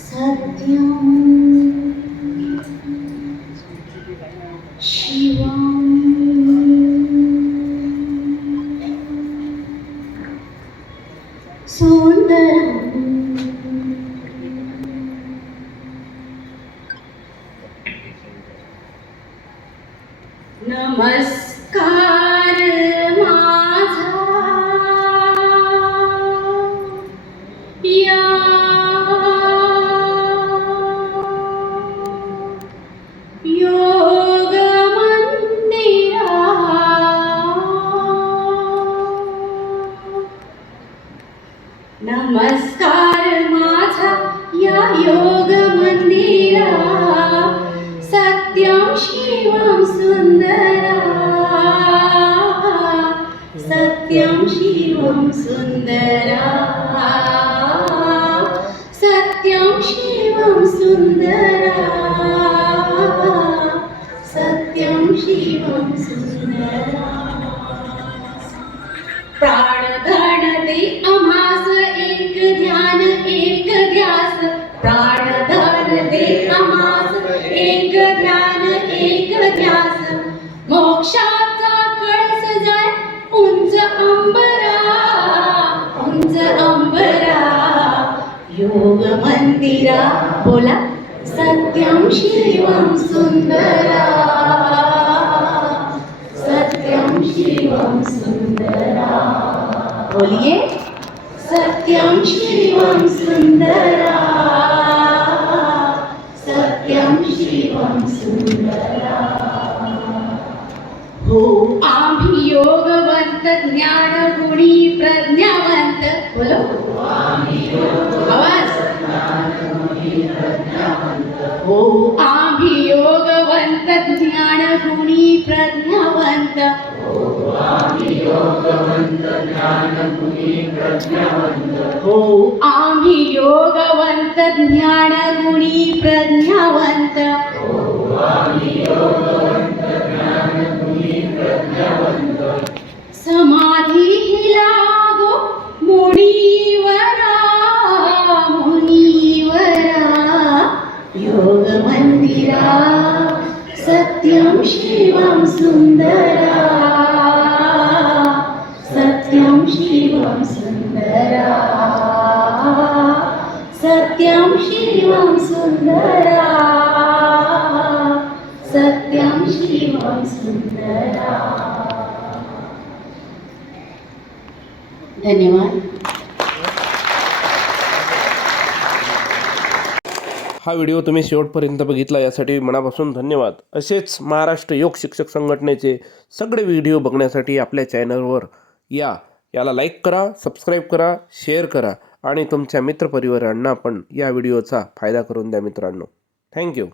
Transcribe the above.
സത്യം नमस्कार माझा. या. योग मंदिरा. नमस्कार माझा या योग मंदिरा. सत्यं शिवं सुन्दरा सत्यं शिवं सुन्दरा सत्यं शिवं सुन्दरा प्राण धन दे आम्हास एक ध्यान एक ध्यास प्राण धन दे आम्हास एक ध्यान एक ध्यास मोक्षाचा योग मंदिरा बोला. सत्यम शिवम सुंदरा. सत्यम शिवम सुंदरा. बोलिए. सत्यम शिवम सुंदरा. सत्यम शिवम सुंदरा. हो आम्ही योगवंत ज्ञानगुणी प्रज्ञावंत बोलो. हो आवाज हो. आम्ही योगवंत ज्ञानगुणी प्रज्ञावंत. हो. आम्ही योगवंत ज्ञानगुणी प्रज्ञावंत. योग मंदिरा सत्यं शिवं सुन्दरा सत्यं शिवं सुन्दरा सत्यं शिवं सुन्दरा सत्यं शिवं सुन्दरा धन्यवाद। हा व्हिडिओ तुम्ही शेवटपर्यंत बघितला यासाठी मनापासून धन्यवाद. असेच महाराष्ट्र योग शिक्षक संघटनेचे सगळे व्हिडिओ बघण्यासाठी आपल्या चॅनलवर या. याला लाईक करा सबस्क्राईब करा शेअर करा आणि तुमच्या मित्रपरिवारांना पण या व्हिडिओचा फायदा करून द्या मित्रांनो. थँक्यू